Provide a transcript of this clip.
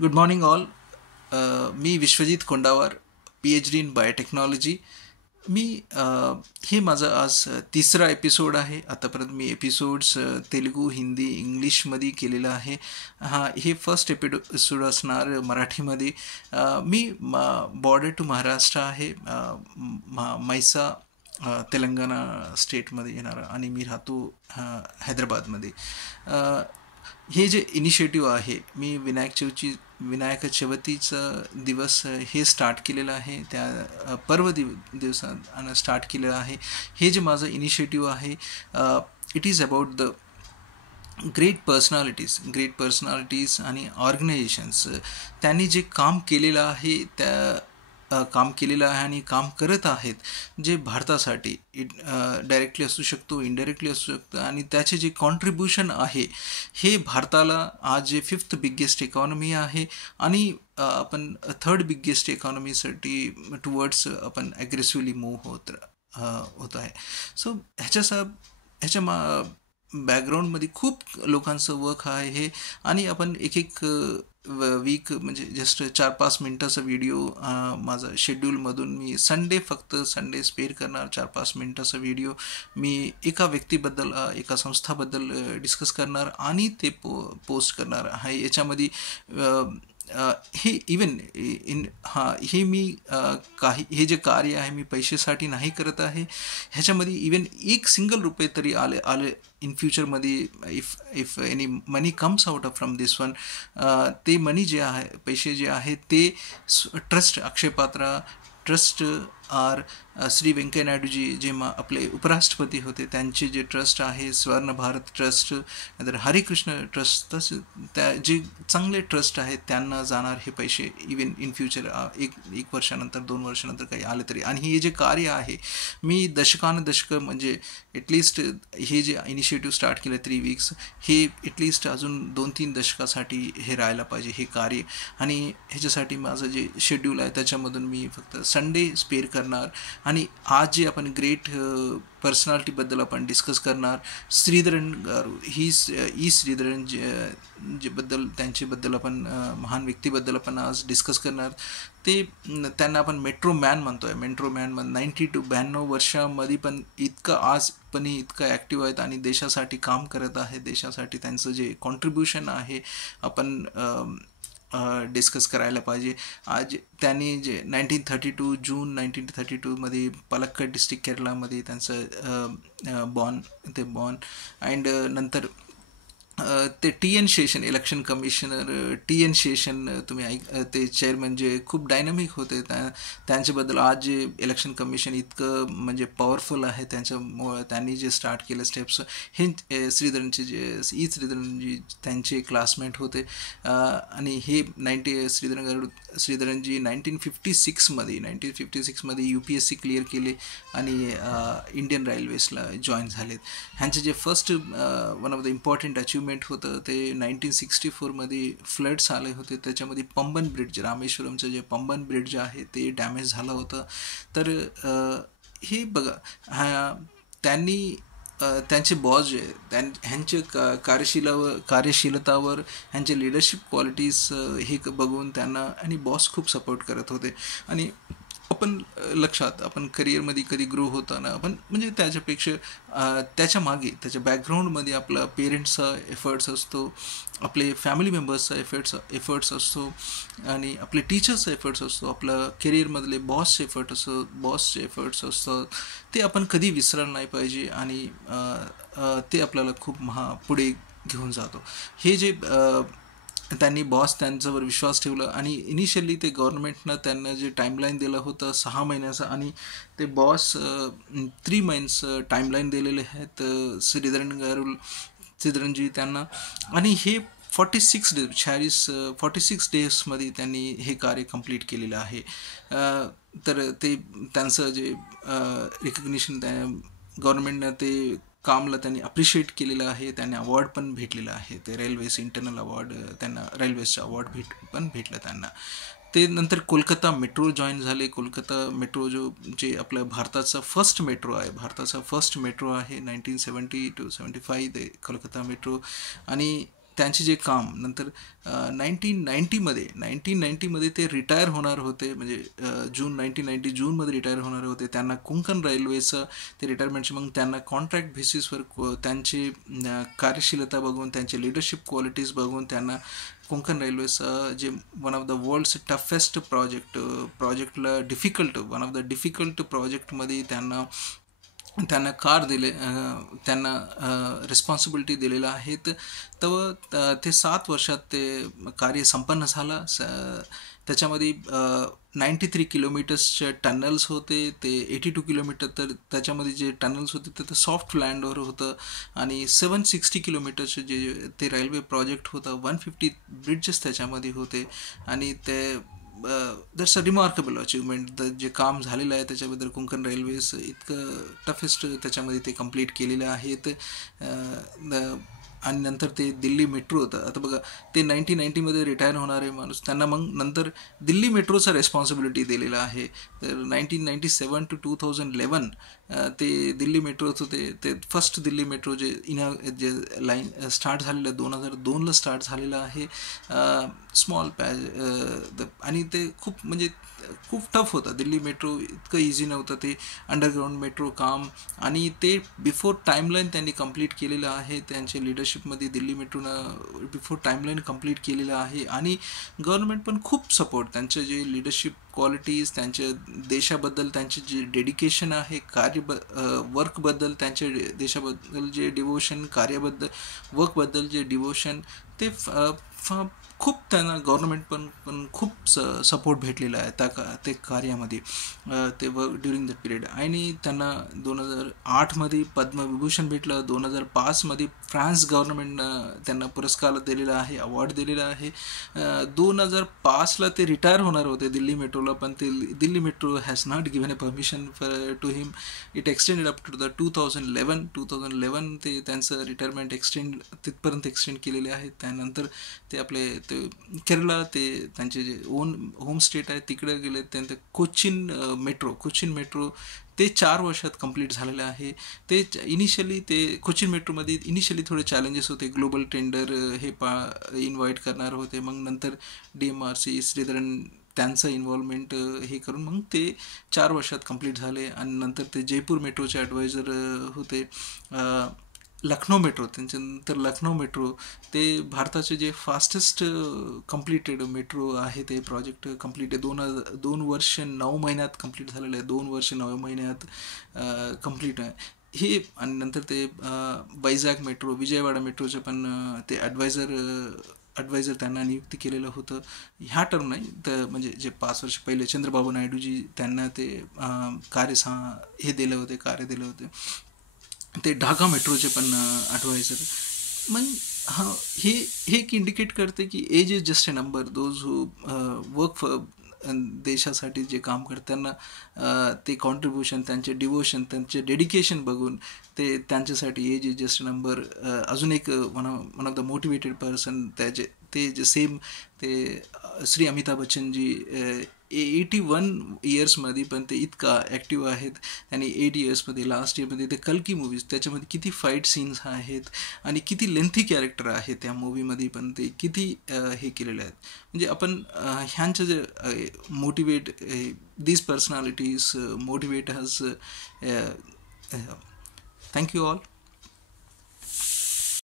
Good morning all. मी Vishwajit Kondawar, PhD in biotechnology. मी हे माझं आज तिसरा एपिसोड आहे. आतापर्यंत मी एपिसोड्स तेलुगू, हिंदी, इंग्लिशमध्ये केलेलं आहे. हे फर्स्ट एपिसोड असणार मराठीमध्ये. मी बॉर्डर टू महाराष्ट्र आहे, मैसा तेलंगणा स्टेटमध्ये येणारा, आणि मी राहतो हैदराबादमध्ये. हे जे इनिशिएटिव्ह आहे, मी विनायक चवितीचा दिवस हे स्टार्ट केलेलं आहे. त्या दिवसात स्टार्ट केलेलं आहे. हे जे माझं इनिशिएटिव्ह आहे, it is about the great personalities आणि ऑर्गनायझेशन्स. त्यांनी जे काम केलेलं आहे, काम केलेलं आहे आणि काम करत आहेत, जे भारतासाठी डायरेक्टली असू शकतो, इनडायरेक्टली असू शकतं, आणि त्याचे जे कॉन्ट्रीब्युशन आहे, हे भारताला आज जे 5th बिगेस्ट इकॉनॉमी आहे, आणि आपण 3rd बिगेस्ट इकॉनॉमीसाठी टुवर्ड्स आपण ॲग्रेसिव्हली मूव्ह होत आहे. सो ह्याच्या बॅकग्राऊंडमध्ये खूप लोकांचं वर्क आहे हे. आणि आपण एक वीक म्हणजे जस्ट 4-5 मिनटाचा व्हिडिओ माझा शेड्यूलमधून मी फक्त संडे स्पेअर करणार. 4-5 मिनटाचा व्हिडिओ मी एका व्यक्तीबद्दल, एका संस्थाबद्दल डिस्कस करणार आणि ते पोस्ट करणार आहे. याच्यामध्ये हे हे मी हे जे कार्य आहे, मी पैशासाठी नाही करत आहे. ह्याच्यामध्ये इवन एक सिंगल रुपये तरी आले इन फ्युचरमध्ये, if any money comes out from this one, ते मनी जे आहे, पैसे जे आहेत, ते ट्रस्ट अक्षयपात्रा ट्रस्ट आर श्री व्यंकय्या नायडूजी जे आपले उपराष्ट्रपती होते, त्यांचे जे ट्रस्ट आहे, स्वर्ण भारत ट्रस्ट, नंतर हरिकृष्ण ट्रस्ट, तसे त्या जे चांगले ट्रस्ट आहेत त्यांना जाणार हे पैसे, इवन इन फ्युचर एक वर्षानंतर, 2 वर्षानंतर काही आले तरी. आणि हे जे कार्य आहे, मी दशकं म्हणजे एटलिस्ट हे जे इनिशिएटिव्ह स्टार्ट केलं 3 वीक्स, हे एटलिस्ट अजून 2-3 दशकासाठी हे राहायला पाहिजे हे कार्य. आणि ह्याच्यासाठी माझं जे शेड्यूल आहे, त्याच्यामधून मी फक्त संडे स्पेअर करणार. आणि आज जे आपण ग्रेट पर्सनॅलिटीबद्दल आपण डिस्कस करणार, श्रीधरन गारू, श्रीधरन त्यांच्याबद्दल आपण, महान व्यक्तीबद्दल आपण आज डिस्कस करणार. त्यांना आपण मेट्रो मॅन म्हणतोय. 90 to 92 वर्षामध्ये पण आज पण इतकं ॲक्टिव्ह आहेत आणि देशासाठी काम करत आहेत. देशासाठी त्यांचं जे कॉन्ट्रीब्युशन आहे, आपण डिस्कस करायला पाहिजे. आज त्यांनी जे जून 1932 पलक्कड डिस्ट्रिक्ट केरळामध्ये त्यांचं बॉर्न. अँड नंतर ते TN Seshan, election commissioner TN Seshan, तुम्ही ते चेअरमन जे खूप डायनामिक होते, त्यांच्याबद्दल आज जे इलेक्शन कमिशन इतकं म्हणजे पॉवरफुल आहे, त्यांच्यामुळं त्यांनी जे स्टार्ट केलं स्टेप्स, हे श्रीधरनजी त्यांचे क्लासमेट होते. आणि हे श्रीधरनजी 1956मध्ये UPSC क्लिअर केले आणि इंडियन रेल्वेजला जॉईन झालेत. ह्यांचे जे first one of the important achievement होतं, ते 1964 फ्लड्स आले होते. त्याच्यामध्ये पंबन ब्रिड्ज, रामेश्वरमचं जे पंबन ब्रिड्ज आहे, ते डॅमेज झालं होतं. तर हे बघा, त्यांनी त्यांचे बॉस जे ह्यांचे कार्यशीलतावर, ह्यांचे लिडरशिप क्वालिटीज हे बघून त्यांना, आणि बॉस खूप सपोर्ट करत होते. आणि आपण लक्षात, आपण करिअरमध्ये कधी ग्रो होताना आपण म्हणजे त्याच्या मागे, त्याच्या बॅकग्राऊंडमध्ये आपला पेरेंट्सचा एफर्ट्स असतो, आपले फॅमिली मेंबर्सचा एफर्ट्स असतो, आणि आपले टीचर्सचा एफर्ट्स असतो, आपलं करिअरमधले बॉसचे एफर्ट्स असतात. ते आपण कधी विसरायला नाही पाहिजे, आणि ते आपल्याला खूप पुढे घेऊन जातो. हे जे त्यांनी त्यांच्यावर विश्वास ठेवला, आणि इनिशियली ते गव्हर्नमेंटनं त्यांना जे टाईमलाईन दिलं होतं 6 महिन्याचं, आणि ते 3 मंथ्स टाईमलाईन दिलेले आहेत श्रीधरनजी त्यांना. आणि हे 46 डेजमध्ये त्यांनी हे कार्य कंप्लीट केलेलं आहे. तर ते त्यांचं जे रिकग्निशन गव्हर्नमेंटनं ते कामला त्यांनी अप्रिशिएट केलेलं आहे. त्यांना अवॉर्ड पण भेटलेला आहे, ते रेल्वेज इंटरनल अवॉर्ड, त्यांना रेल्वेजचा अवॉर्ड पण भेटलं त्यांना. ते नंतर कोलकाता मेट्रो जॉईन झाले. कोलकाता मेट्रो जे आपलं भारताचा फर्स्ट मेट्रो आहे, 1970 to 75 ते कोलकाता मेट्रो. आणि त्यांचे जे काम नंतर 1990मध्ये ते रिटायर होणार होते, म्हणजे जून 1990 जूनमध्ये रिटायर होणार होते. त्यांना कोंकण रेल्वेचं ते रिटायरमेंटचे मग त्यांना कॉन्ट्रॅक्ट बेसिसवर त्यांची कार्यशीलता बघून, त्यांचे लिडरशिप क्वालिटीज बघून त्यांना कोंकण रेल्वेचं जे one of the world's toughest प्रोजेक्टला वन ऑफ द डिफिकल्ट प्रोजेक्टमध्ये त्यांना त्यांना कार दिले, त्यांना रिस्पॉन्सिबिलिटी दिलेलं आहेत. तर ते 7 वर्षात ते कार्य संपन्न झालं. त्याच्यामध्ये 93 किलोमीटर्सचे टनल्स होते, ते 82 किलोमीटर तर त्याच्यामध्ये जे टनल्स होते ते सॉफ्ट लँडवर होतं, आणि 760 किलोमीटरचे जे ते रेल्वे प्रोजेक्ट होतं, 150 ब्रिजेस त्याच्यामध्ये होते. आणि ते दॅट्स अ रिमार्केबल अचिव्हमेंट जे काम झालेलं आहे त्याच्याबद्दल. कोंकण रेल्वेज इतकं टफेस्ट त्याच्यामध्ये ते कंप्लीट केलेलं आहेत. आणि नंतर ते दिल्ली मेट्रो होतं. आता बघा, ते 1990मध्ये रिटायर होणारे माणूस, त्यांना मग नंतर दिल्ली मेट्रोचा रेस्पॉन्सिबिलिटी दिलेला आहे. तर 1997 to 2011 ते दिल्ली मेट्रोचं ते फर्स्ट दिल्ली मेट्रो जे लाईन स्टार्ट झालेलं 2002ला स्टार्ट झालेलं आहे. स्मॉल आणि ते खूप टफ होतं. दिल्ली मेट्रो इतकं इझी नव्हतं. ते अंडरग्राऊंड मेट्रो काम, आणि ते बिफोर टाईमलाईन त्यांनी कंप्लीट केलेलं आहे. त्यांच्या लिडरशिपमध्ये दिल्ली मेट्रोनं बिफोर टाईमलाईन कंप्लीट केलेलं आहे. आणि गव्हर्नमेंट पण खूप सपोर्ट, त्यांचं जे लिडरशिप क्वालिटीज, त्यांच्या देशाबद्दल त्यांचे जे डेडिकेशन आहे, वर्कबद्दल त्यांच्या देशाबद्दल जे डिवोशन, कार्याबद्दल वर्कबद्दल जे डिवोशन, ते खूप त्यांना गव्हर्नमेंट पण खूप सपोर्ट भेटलेला आहे ते कार्यामध्ये, ते वर्क ड्युरिंग द पिरियड. आणि त्यांना 2008मध्ये पद्मविभूषण भेटलं. 2005मध्ये फ्रान्स गव्हर्नमेंटनं त्यांना पुरस्कार दिलेला आहे, अवॉर्ड दिलेला आहे. 2005ला ते रिटायर होणार होते दिल्ली मेट्रोला, पण ते Delhi metro has not given a permission to him. It extended up to the 2011 ते त्यांचं रिटायरमेंट तिथपर्यंत एक्सटेंड केलेले आहे. त्यानंतर ते आपले केरला, ते त्यांचे जे होम स्टेट आहे तिकडे गेले. त्यानंतर कोचिन मेट्रो ते 4 वर्षात कंप्लीट झालेलं आहे. ते कोचिन मेट्रोमध्ये इनिशियली थोडे चॅलेंजेस होते. ग्लोबल टेंडर हे इन्व्हाइट करणार होते. मग नंतर DMRC श्रीधरन त्यांचं इन्व्हॉल्वमेंट हे करून मग ते 4 वर्षात कंप्लीट झाले. आणि नंतर ते जयपूर मेट्रोचे ॲडवायझर होते. लखनौ मेट्रो, त्यांच्यानंतर लखनौ मेट्रो, ते भारताचे जे फास्टेस्ट कंप्लीटेड मेट्रो आहे. ते प्रोजेक्ट कंप्लीट आहे. 2 वर्ष 9 महिन्यात कंप्लीट झालेलं आहे. 2 वर्ष 9 महिन्यात कंप्लीट आहे हे. आणि नंतर ते वैजाग मेट्रो, विजयवाडा मेट्रोचे पण ते ॲडवायझर त्यांना नियुक्ती केलेलं होतं. ह्या टर्म नाही तर म्हणजे जे 5 वर्ष पहिले चंद्रबाबू नायडूजी त्यांना ते कार्य दिले होते. ते ढाका मेट्रोचे पण ॲडवायझर. मग हे एक इंडिकेट करते की age is just a number. Those who work for देशासाठी जे काम करतात त्यांना ते कॉन्ट्रीब्युशन, त्यांचे डिवोशन, त्यांचे डेडिकेशन बघून ते त्यांच्यासाठी age is just a number. अजून एक one of the motivated person ते जे सेम ते श्री अमिताभ बच्चनजी 81 इयर्समध्ये पण ते इतका ॲक्टिव्ह आहेत. आणि 8 इयर्समध्ये लास्ट इयरमध्ये ते कल्की मूवीज, त्याच्यामध्ये किती फाईट सीन्स आहेत आणि किती लेंथी कॅरेक्टर आहे त्या मूवीमध्ये, पण ते किती हे केलेले आहेत. म्हणजे आपण ह्यांचं जे motivate these personalities motivate has. Thank you all.